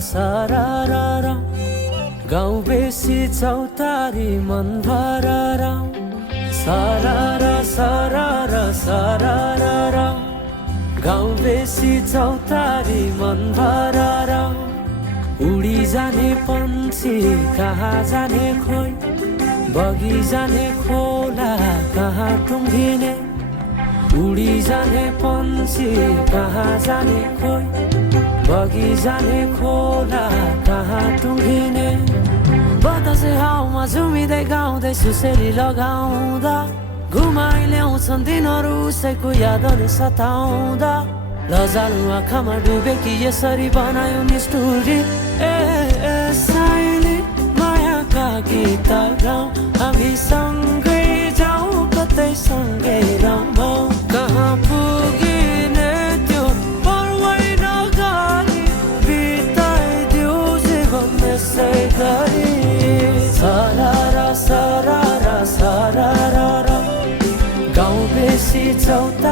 सारारा गाउँ बेसी चौतारी मन भरारा सारारा सारारा सारारा गाउँ बेसी चौतारी मन भरारा उडी जाने पन्छी कहाँ जाने खोइ बगी जाने खोला कहाँ टुङ्गिने उडी जाने पन्छी कहाँ जाने खोइ बगी जाने खोला कहाँ टुङ्गिने बतासे हाउमा झुमिँदै गाउँदै सुसेली लगाउँदा घुमाइ ल्याउँछन् दिनहरू उसैको यादले सताउँदा लजालु आँखामा डुबेकी यसरी बनायो निष्ठुरी ए साइली मायाका गीत गाउँ हामी सँगै जाउँ कतै सँगै रमाउँ कहाँ पुगिने त्यो पर्वै नगरी बिताइदियो जीवन यसै गरी सारारा सारारा सारारा गाउँ बेसी चौता